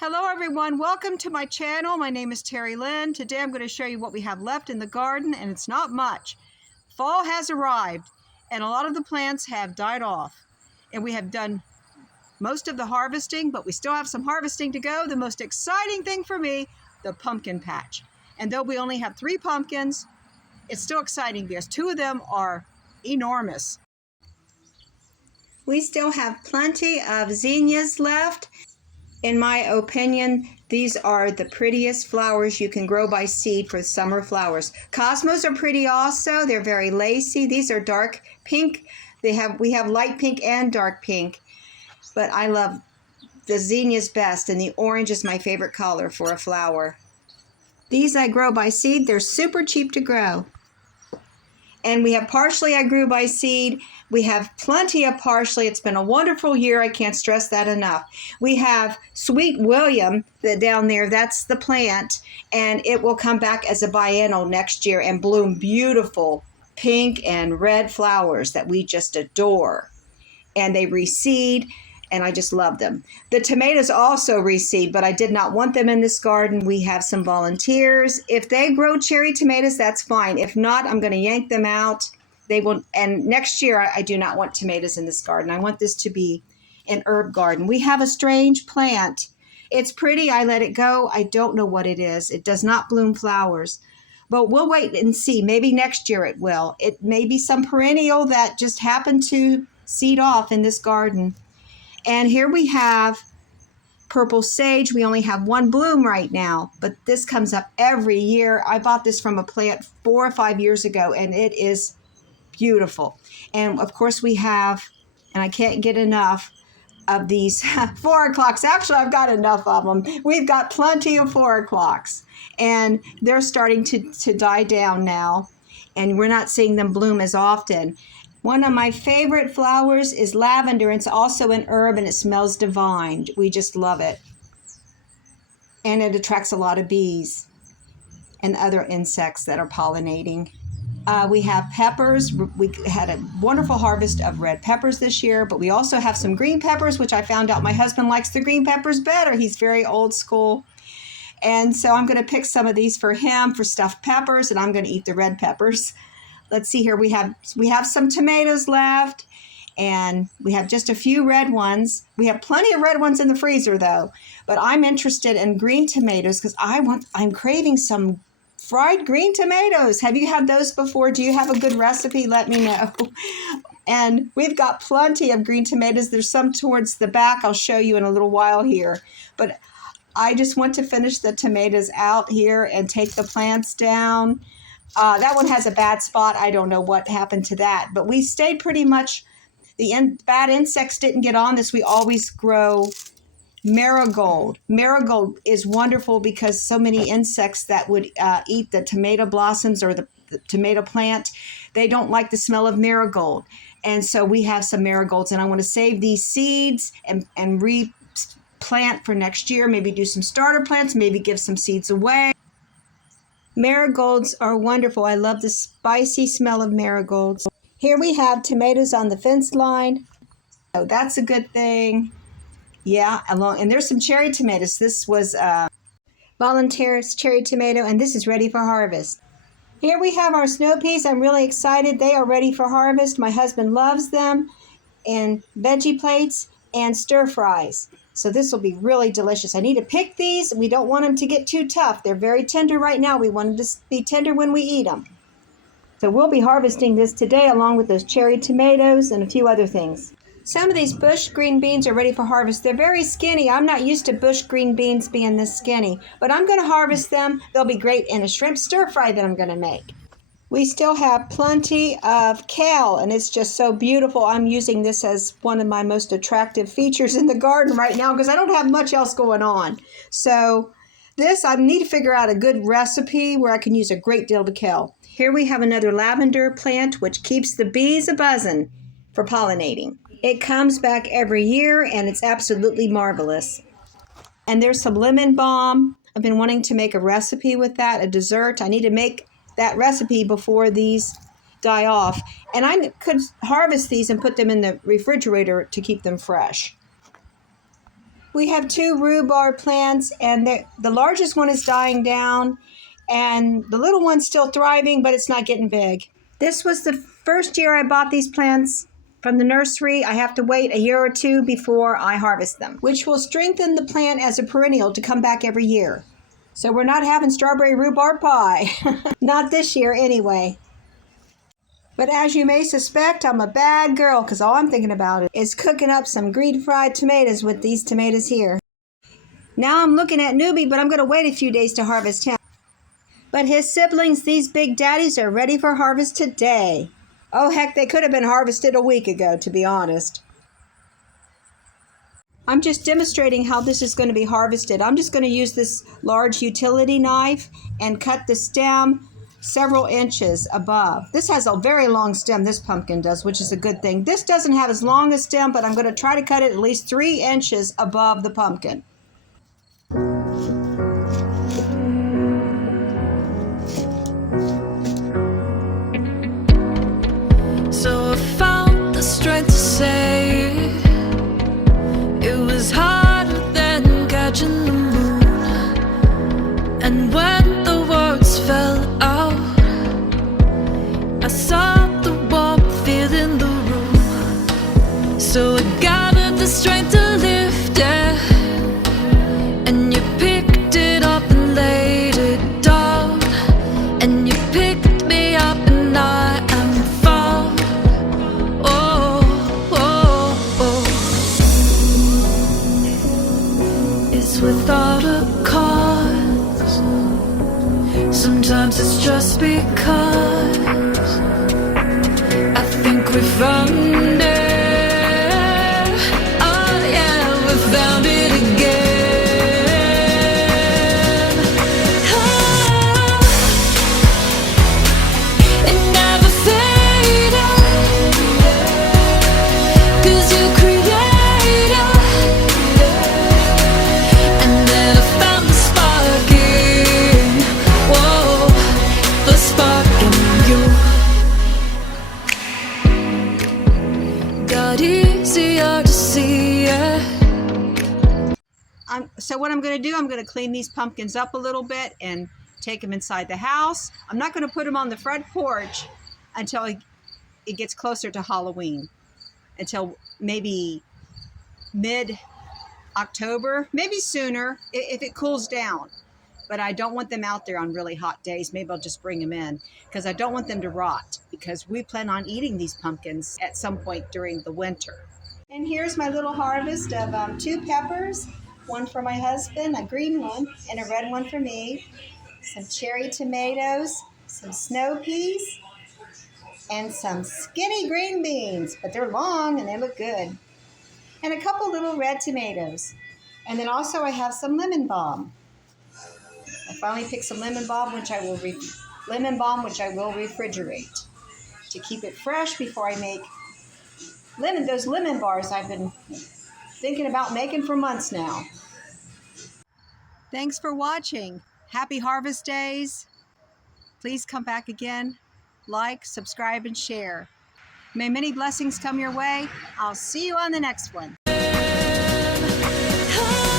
Hello everyone, welcome to my channel. My name is Terry Lynn. Today I'm going to show you what we have left in the garden, and it's not much. Fall has arrived and a lot of the plants have died off, and we have done most of the harvesting, but we still have some harvesting to go. The most exciting thing for me, the pumpkin patch. And though we only have 3 pumpkins, it's still exciting because 2 of them are enormous. We still have plenty of zinnias left. In my opinion, these are the prettiest flowers you can grow by seed for summer flowers. Cosmos are pretty also. They're very lacy. These are dark pink. We have light pink and dark pink, but I love the zinnias best, and the orange is my favorite color for a flower. These I grow by seed. They're super cheap to grow. And we have parsley I grew by seed. We have plenty of parsley. It's been a wonderful year. I can't stress that enough. We have Sweet William down there. That's the plant. And it will come back as a biennial next year and bloom beautiful pink and red flowers that we just adore. And they reseed, and I just love them. The tomatoes also reseed, but I did not want them in this garden. We have some volunteers. If they grow cherry tomatoes, that's fine. If not, I'm going to yank them out. They will. And next year, I do not want tomatoes in this garden. I want this to be an herb garden. We have a strange plant. It's pretty. I let it go. I don't know what it is. It does not bloom flowers. But we'll wait and see. Maybe next year it will. It may be some perennial that just happened to seed off in this garden. And here we have purple sage. We only have 1 bloom right now, but this comes up every year. I bought this from a plant 4 or 5 years ago, and it is beautiful. And of course we have, and I can't get enough of these 4 o'clocks. Actually, I've got enough of them. We've got plenty of 4 o'clocks, and they're starting to die down now, and we're not seeing them bloom as often. One of my favorite flowers is lavender. It's also an herb, and it smells divine. We just love it. And it attracts a lot of bees and other insects that are pollinating. We have peppers. We had a wonderful harvest of red peppers this year, but we also have some green peppers, which I found out my husband likes the green peppers better. He's very old school. And so I'm going to pick some of these for him for stuffed peppers, and I'm going to eat the red peppers. Let's see here. We have some tomatoes left, and we have just a few red ones. We have plenty of red ones in the freezer though, but I'm interested in green tomatoes because I'm craving some fried green tomatoes. Have you had those before? Do you have a good recipe? Let me know. And we've got plenty of green tomatoes. There's some towards the back. I'll show you in a little while here, but I just want to finish the tomatoes out here and take the plants down. That one has a bad spot. I don't know what happened to that, but we stayed pretty much, bad insects didn't get on this. We always grow marigold. Marigold is wonderful because so many insects that would eat the tomato blossoms or the tomato plant, they don't like the smell of marigold. And so we have some marigolds, and I want to save these seeds and replant for next year, maybe do some starter plants, maybe give some seeds away. Marigolds are wonderful. I love the spicy smell of marigolds. Here we have tomatoes on the fence line. So that's a good thing. Yeah, and there's some cherry tomatoes. This was volunteer's cherry tomato, and this is ready for harvest. Here we have our snow peas. I'm really excited. They are ready for harvest. My husband loves them in veggie plates and stir fries. So this will be really delicious. I need to pick these. We don't want them to get too tough. They're very tender right now. We want them to be tender when we eat them. So we'll be harvesting this today along with those cherry tomatoes and a few other things. Some of these bush green beans are ready for harvest. They're very skinny. I'm not used to bush green beans being this skinny, but I'm going to harvest them. They'll be great in a shrimp stir fry that I'm going to make. We still have plenty of kale, and it's just so beautiful. I'm using this as one of my most attractive features in the garden right now because I don't have much else going on. So I need to figure out a good recipe where I can use a great deal of kale. Here we have another lavender plant, which keeps the bees a-buzzing for pollinating. It comes back every year, and it's absolutely marvelous. And there's some lemon balm. I've been wanting to make a recipe with that, a dessert. I need to make that recipe before these die off. And I could harvest these and put them in the refrigerator to keep them fresh. We have two rhubarb plants, and the largest one is dying down, and the little one's still thriving, but it's not getting big. This was the first year I bought these plants from the nursery. I have to wait a year or two before I harvest them, which will strengthen the plant as a perennial to come back every year. So we're not having strawberry rhubarb pie. Not this year anyway. But as you may suspect, I'm a bad girl because all I'm thinking about is cooking up some green fried tomatoes with these tomatoes here. Now I'm looking at Newbie, but I'm going to wait a few days to harvest him. But his siblings, these big daddies, are ready for harvest today. Oh heck, they could have been harvested a week ago, to be honest. I'm just demonstrating how this is going to be harvested. I'm just going to use this large utility knife and cut the stem several inches above. This has a very long stem, this pumpkin does, which is a good thing. This doesn't have as long a stem, but I'm going to try to cut it at least 3 inches above the pumpkin. So I found the strength to say it was harder than catching the moon. And when the words fell out, I saw the warmth filling the room. So I gathered the strength to lift it, and you picked it up and laid it down, and you picked me up and I am found. Oh, oh, oh. It's without a cause. Sometimes it's just because I think we found it. Oh yeah, we found it again. Oh, it never faded, 'cause you created. And then I found the spark in, whoa, the spark in you. Got easier to see it. So what I'm going to do, I'm going to clean these pumpkins up a little bit and take them inside the house. I'm not going to put them on the front porch until it gets closer to Halloween, until maybe mid-October, maybe sooner if it cools down. But I don't want them out there on really hot days. Maybe I'll just bring them in because I don't want them to rot, because we plan on eating these pumpkins at some point during the winter. And here's my little harvest of 2 peppers, one for my husband, a green one, and a red one for me, some cherry tomatoes, some snow peas, and some skinny green beans, but they're long and they look good, and a couple little red tomatoes. And then also I have some lemon balm. I finally picked some lemon balm, which I will refrigerate to keep it fresh before I make those lemon bars I've been thinking about making for months now. Thanks for watching. Happy harvest days. Please come back again. Like, subscribe, and share. May many blessings come your way. I'll see you on the next one. Oh.